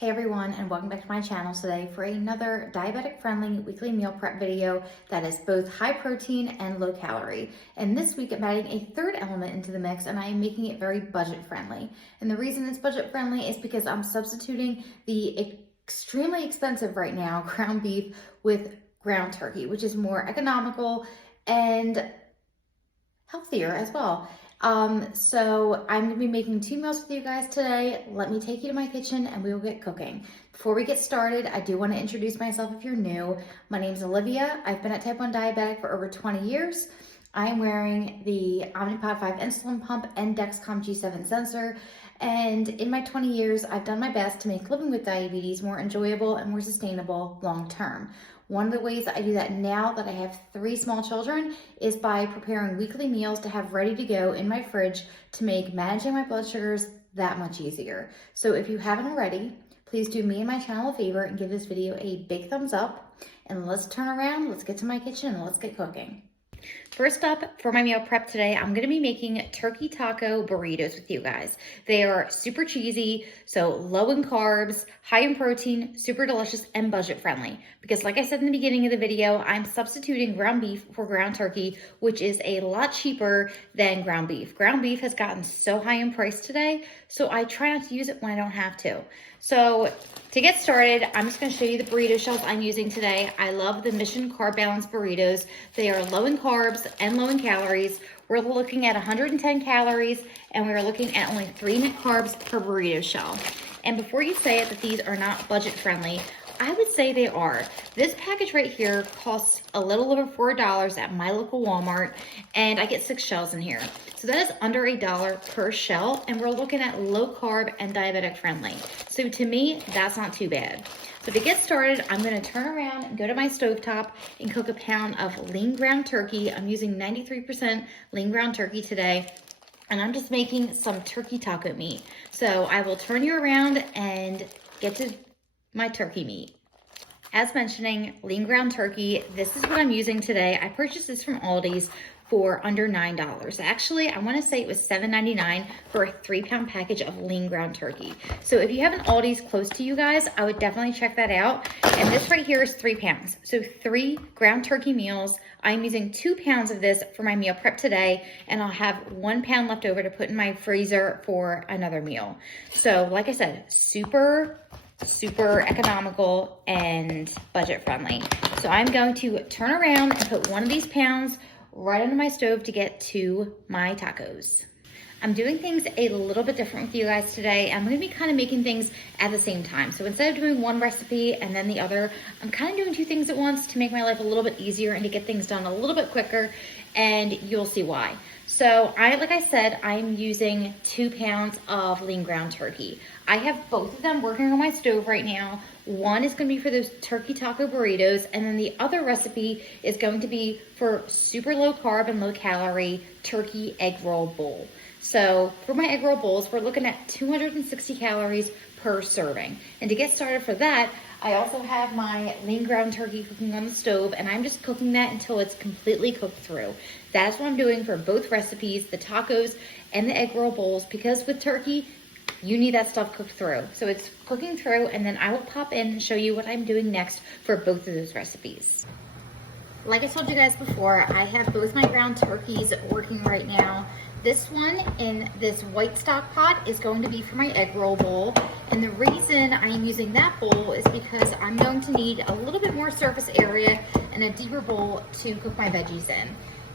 Hey everyone, and welcome back to my channel today for another diabetic friendly weekly meal prep video that is both high protein and low calorie. And this week I'm adding a third element into the mix, and I am making it very budget friendly. And the reason it's budget friendly is because I'm substituting the extremely expensive right now ground beef with ground turkey, which is more economical and healthier as well. So I'm gonna be making two meals with you guys today. Let me take you to my kitchen and we will get cooking. Before we get started, I do want to introduce myself if you're new. My name is Olivia. I've been a type 1 diabetic for over 20 years. I am wearing the Omnipod 5 insulin pump and Dexcom G7 sensor. And in my 20 years, I've done my best to make living with diabetes more enjoyable and more sustainable long term. One of the ways that I do that now that I have 3 small children is by preparing weekly meals to have ready to go in my fridge to make managing my blood sugars that much easier. So if you haven't already, please do me and my channel a favor and give this video a big thumbs up. And let's turn around, let's get to my kitchen, and let's get cooking. First up, for my meal prep today, I'm going to be making turkey taco burritos with you guys. They are super cheesy, so low in carbs, high in protein, super delicious, and budget friendly. Because like I said in the beginning of the video, I'm substituting ground beef for ground turkey, which is a lot cheaper than ground beef. Ground beef has gotten so high in price today, so I try not to use it when I don't have to. So to get started, I'm just going to show you the burrito shells I'm using today. I love the Mission Carb Balance burritos. They are low in carbs and low in calories. We're looking at 110 calories, and we're looking at only 3 net carbs per burrito shell. And before you say it that these are not budget friendly, I would say they are. This package right here costs a little over $4 at my local Walmart, and I get 6 shells in here. So that is under $1 per shell, and we're looking at low carb and diabetic friendly. So to me, that's not too bad. So to get started, I'm gonna turn around and go to my stovetop and cook a pound of lean ground turkey. I'm using 93% lean ground turkey today, and I'm just making some turkey taco meat. So I will turn you around and get to my turkey meat. As mentioning, lean ground turkey, this is what I'm using today. I purchased this from Aldi's for under $9. Actually, I want to say it was $7.99 for a 3-pound package of lean ground turkey. So if you have an Aldi's close to you guys, I would definitely check that out. And this right here is 3 pounds. So 3 ground turkey meals. I'm using 2 pounds of this for my meal prep today, and I'll have 1 pound left over to put in my freezer for another meal. So like I said, super economical and budget friendly. So I'm going to turn around and put 1 of these pounds right under my stove to get to my tacos. I'm doing things a little bit different with you guys today. I'm going to be kind of making things at the same time. So instead of doing one recipe and then the other, I'm kind of doing 2 things at once to make my life a little bit easier and to get things done a little bit quicker, and you'll see why. So like I said, I'm using 2 pounds of lean ground turkey. I have both of them working on my stove right now. One is going to be for those turkey taco burritos, and then the other recipe is going to be for super low carb and low calorie turkey egg roll bowl. So for my egg roll bowls, we're looking at 260 calories per serving. And to get started for that, I also have my lean ground turkey cooking on the stove, and I'm just cooking that until it's completely cooked through. That's what I'm doing for both recipes, the tacos and the egg roll bowls, because with turkey, you need that stuff cooked through. So it's cooking through, and then I will pop in and show you what I'm doing next for both of those recipes. Like I told you guys before, I have both my ground turkeys working right now. This one in this white stock pot is going to be for my egg roll bowl. And the reason I am using that bowl is because I'm going to need a little bit more surface area and a deeper bowl to cook my veggies in.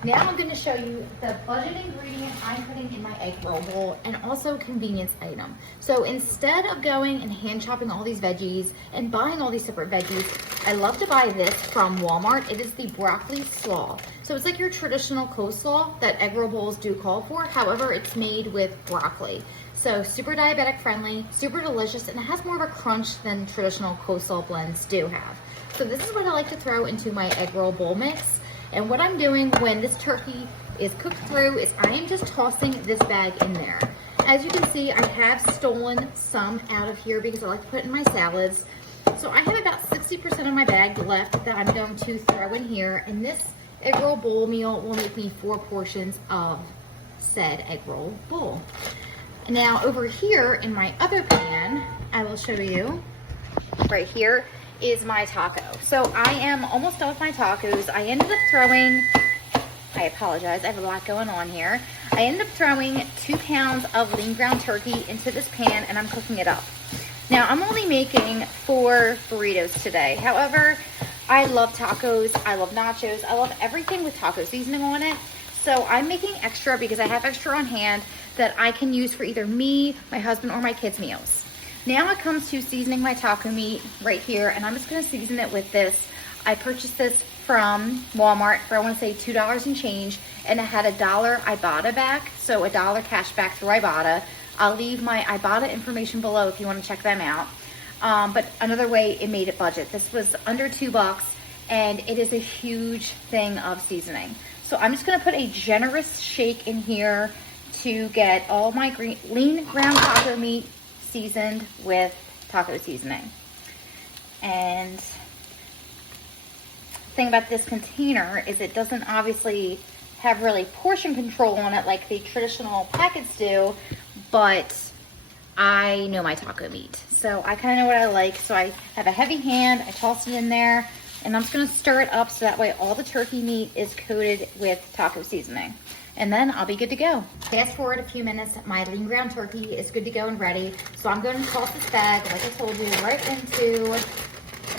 Now I'm going to show you the budget ingredient I'm putting in my egg roll bowl, and also convenience item. So instead of going and hand chopping all these veggies and buying all these separate veggies, I love to buy this from Walmart. It is the broccoli slaw. So it's like your traditional coleslaw that egg roll bowls do call for. However, it's made with broccoli. So super diabetic friendly, super delicious, and it has more of a crunch than traditional coleslaw blends do have. So this is what I like to throw into my egg roll bowl mix. And what I'm doing when this turkey is cooked through is I am just tossing this bag in there. As you can see, I have stolen some out of here because I like to put it in my salads. So I have about 60% of my bag left that I'm going to throw in here. And this egg roll bowl meal will make me 4 portions of said egg roll bowl. Now over here in my other pan, I will show you. Right here is my taco. So I am almost done with my tacos. I ended up throwing, I apologize, I have a lot going on here. I ended up throwing 2 pounds of lean ground turkey into this pan and I'm cooking it up. Now I'm only making 4 burritos today. However, I love tacos, I love nachos, I love everything with taco seasoning on it. So I'm making extra because I have extra on hand that I can use for either me, my husband, or my kids' meals. Now it comes to seasoning my taco meat right here, and I'm just gonna season it with this. I purchased this from Walmart for, I wanna say, $2 and change, and it had $1 Ibotta back, so $1 cash back through Ibotta. I'll leave my Ibotta information below if you wanna check them out. But another way it made it budget. This was under $2, and it is a huge thing of seasoning. So I'm just gonna put a generous shake in here to get all my lean ground taco meat seasoned with taco seasoning. And the thing about this container is it doesn't obviously have really portion control on it like the traditional packets do, but I know my taco meat. So I kind of know what I like. So I have a heavy hand, I toss it in there, and I'm just gonna stir it up so that way all the turkey meat is coated with taco seasoning. And then I'll be good to go. Fast forward a few minutes, my lean ground turkey is good to go and ready. So I'm going to toss this bag, like I told you, right into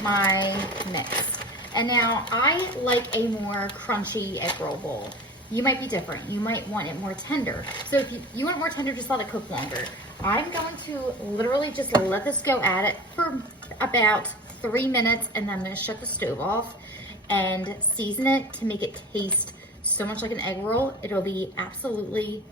my mix. And now I like a more crunchy egg roll bowl. You might be different. You might want it more tender. So if you want it more tender, just let it cook longer. I'm going to literally just let this go at it for about 3 minutes, and then I'm gonna shut the stove off and season it to make it taste so much like an egg roll. It'll be absolutely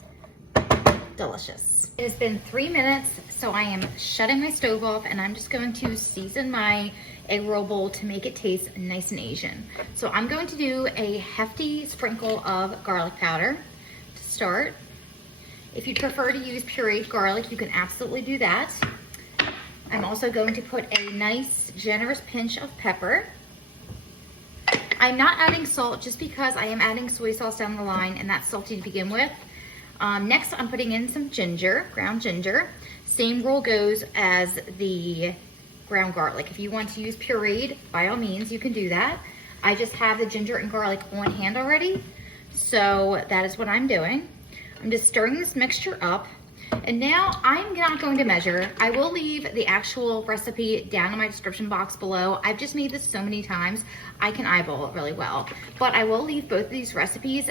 delicious. It has been 3 minutes, so I am shutting my stove off and I'm just going to season my egg roll bowl to make it taste nice and Asian. So I'm going to do a hefty sprinkle of garlic powder to start. If you prefer to use pureed garlic, you can absolutely do that. I'm also going to put a nice generous pinch of pepper. I'm not adding salt just because I am adding soy sauce down the line and that's salty to begin with. Next, I'm putting in some ginger, ground ginger. Same rule goes as the ground garlic. If you want to use pureed, by all means, you can do that. I just have the ginger and garlic on hand already, so that is what I'm doing. I'm just stirring this mixture up. And now I'm not going to measure. I will leave the actual recipe down in my description box below. I've just made this so many times, I can eyeball it really well. But I will leave both of these recipes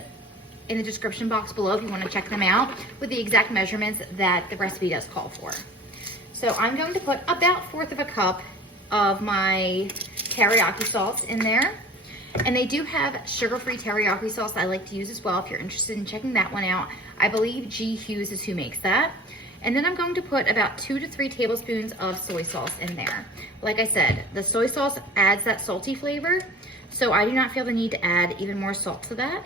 in the description box below if you want to check them out with the exact measurements that the recipe does call for. So I'm going to put about 1/4 cup of my teriyaki sauce in there. And they do have sugar-free teriyaki sauce I like to use as well if you're interested in checking that one out. I believe Hughes is who makes that. And then I'm going to put about 2 to 3 tablespoons of soy sauce in there. Like I said, the soy sauce adds that salty flavor, so I do not feel the need to add even more salt to that.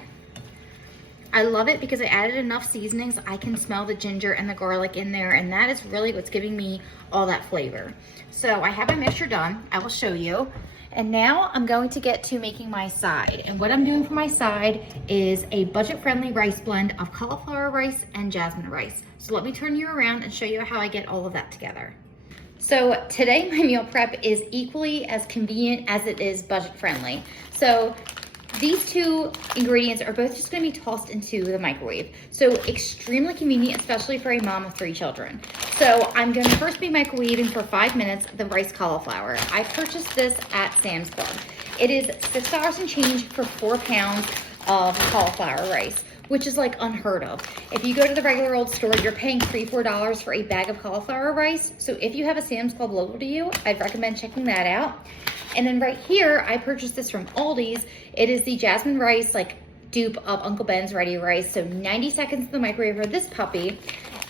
I love it because I added enough seasonings. I can smell the ginger and the garlic in there, and that is really what's giving me all that flavor. So I have my mixture done. I will show you. And now I'm going to get to making my side. And what I'm doing for my side is a budget-friendly rice blend of cauliflower rice and jasmine rice. So let me turn you around and show you how I get all of that together. So today my meal prep is equally as convenient as it is budget-friendly. So these 2 ingredients are both just gonna be tossed into the microwave. So extremely convenient, especially for a mom of 3 children. So I'm gonna first be microwaving for 5 minutes the rice cauliflower. I purchased this at Sam's Club. It is $6 and change for 4 pounds of cauliflower rice, which is like unheard of. If you go to the regular old store, you're paying $3 or $4 for a bag of cauliflower rice. So if you have a Sam's Club local to you, I'd recommend checking that out. And then right here, I purchased this from Aldi's. It is the jasmine rice, like dupe of Uncle Ben's ready rice. So 90 seconds in the microwave for this puppy.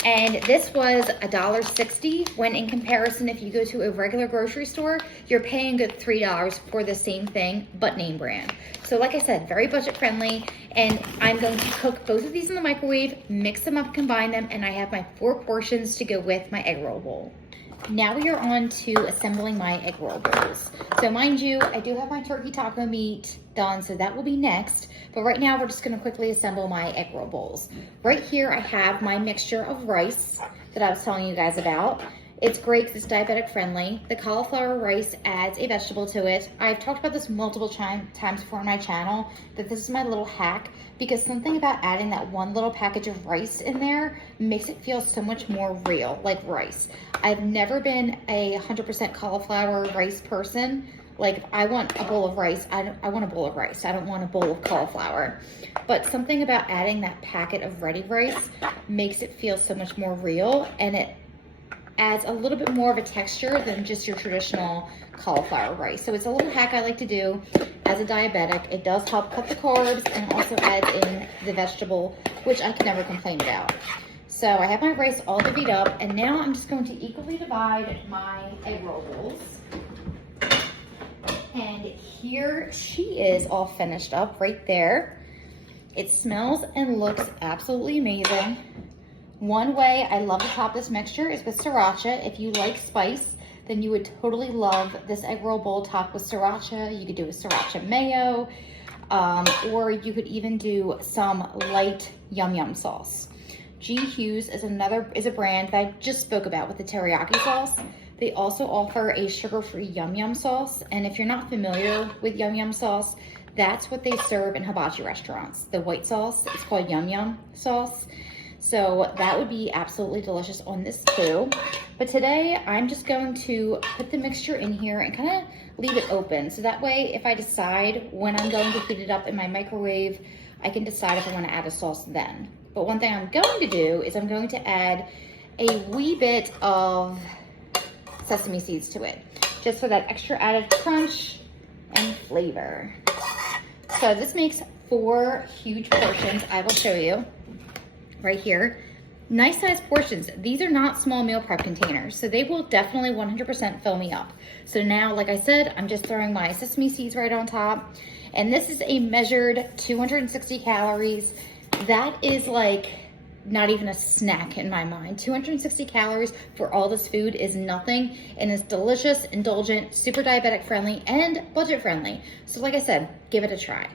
And this was $1.60 when in comparison, if you go to a regular grocery store, you're paying a good $3 for the same thing, but name brand. So like I said, very budget friendly. And I'm going to cook both of these in the microwave, mix them up, combine them, and I have my 4 portions to go with my egg roll bowl. Now we are on to assembling my egg roll bowls. So mind you, I do have my turkey taco meat done, so that will be next. But right now we're just gonna quickly assemble my egg roll bowls. Right here I have my mixture of rice that I was telling you guys about. It's great because it's diabetic friendly. The cauliflower rice adds a vegetable to it. I've talked about this multiple times before on my channel, that this is my little hack, because something about adding that one little package of rice in there makes it feel so much more real, like rice. I've never been a 100% cauliflower rice person. Like if I want a bowl of rice, I want a bowl of rice. I don't want a bowl of cauliflower. But something about adding that packet of ready rice makes it feel so much more real, and it adds a little bit more of a texture than just your traditional cauliflower rice. So it's a little hack I like to do as a diabetic. It does help cut the carbs and also adds in the vegetable, which I can never complain about. So I have my rice all divvied up, and now I'm just going to equally divide my egg roll bowls. And here she is all finished up right there. It smells and looks absolutely amazing. One way I love to top this mixture is with sriracha. If you like spice, then you would totally love this egg roll bowl topped with sriracha. You could do a sriracha mayo, or you could even do some light yum yum sauce. Hughes is a brand that I just spoke about with the teriyaki sauce. They also offer a sugar-free yum yum sauce, and if you're not familiar with yum yum sauce, that's what they serve in hibachi restaurants. The white sauce is called yum yum sauce. So that would be absolutely delicious on this too. But today I'm just going to put the mixture in here and kind of leave it open. So that way, if I decide when I'm going to heat it up in my microwave, I can decide if I want to add a sauce then. But one thing I'm going to do is I'm going to add a wee bit of sesame seeds to it, just for that extra added crunch and flavor. So this makes 4 huge portions. I will show you right here. Nice size portions. These are not small meal prep containers, so they will definitely 100% fill me up. So now, like I said, I'm just throwing my sesame seeds right on top. And this is a measured 260 calories. That is like not even a snack in my mind. 260 calories for all this food is nothing, and it's delicious, indulgent, super diabetic friendly, and budget friendly. So like I said, give it a try.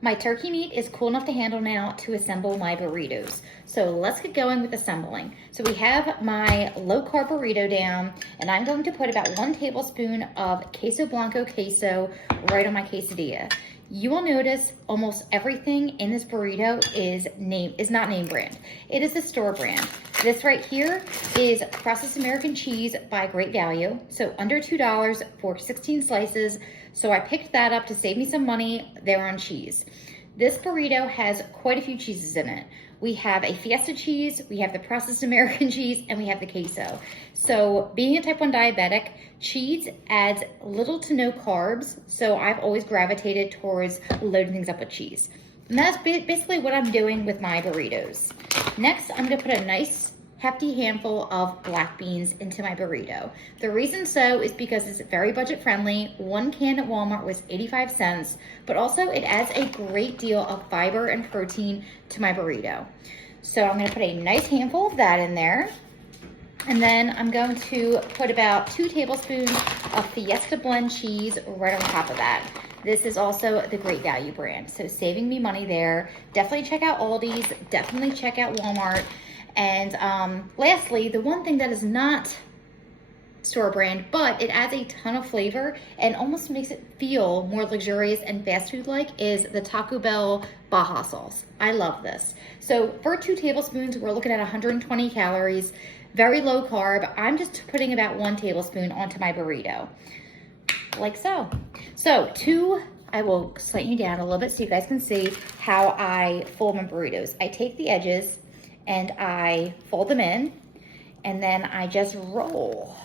My turkey meat is cool enough to handle now to assemble my burritos. So let's get going with assembling. So we have my low-carb burrito down, and I'm going to put about 1 tablespoon of queso blanco queso right on my quesadilla. You will notice almost everything in this burrito is not name brand. It is the store brand. This right here is processed American cheese by Great Value. So under $2 for 16 slices. So I picked that up to save me some money there on cheese. This burrito has quite a few cheeses in it. We have a Fiesta cheese, we have the processed American cheese, and we have the queso. So being a type 1 diabetic, cheese adds little to no carbs, so I've always gravitated towards loading things up with cheese. And that's basically what I'm doing with my burritos. Next, I'm gonna put a nice hefty handful of black beans into my burrito. The reason so is because it's very budget friendly. 1 can at Walmart was 85 cents, but also it adds a great deal of fiber and protein to my burrito. So I'm gonna put a nice handful of that in there. And then I'm going to put about 2 tablespoons of Fiesta blend cheese right on top of that. This is also the Great Value brand, so saving me money there. Definitely check out Aldi's, definitely check out Walmart. And lastly, the one thing that is not store brand, but it adds a ton of flavor and almost makes it feel more luxurious and fast food like, is the Taco Bell Baja sauce. I love this. So for 2 tablespoons, we're looking at 120 calories, very low carb. I'm just putting about 1 tablespoon onto my burrito, like so. So I will slant you down a little bit so you guys can see how I fold my burritos. I take the edges and I fold them in, and then I just roll.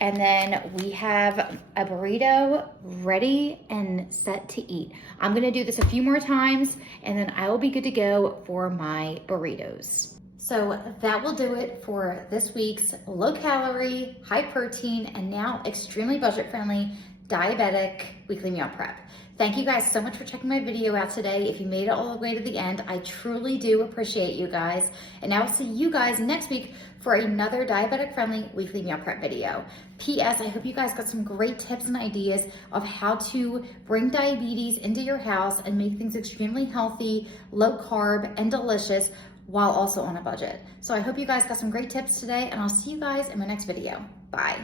And then we have a burrito ready and set to eat. I'm gonna do this a few more times, and then I will be good to go for my burritos. So that will do it for this week's low calorie, high protein, and now extremely budget friendly diabetic weekly meal prep. Thank you guys so much for checking my video out today. If you made it all the way to the end, I truly do appreciate you guys. And I will see you guys next week for another diabetic friendly weekly meal prep video. P.S. I hope you guys got some great tips and ideas of how to bring diabetes into your house and make things extremely healthy, low carb, and delicious while also on a budget. So I hope you guys got some great tips today, and I'll see you guys in my next video. Bye.